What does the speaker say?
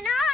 কেন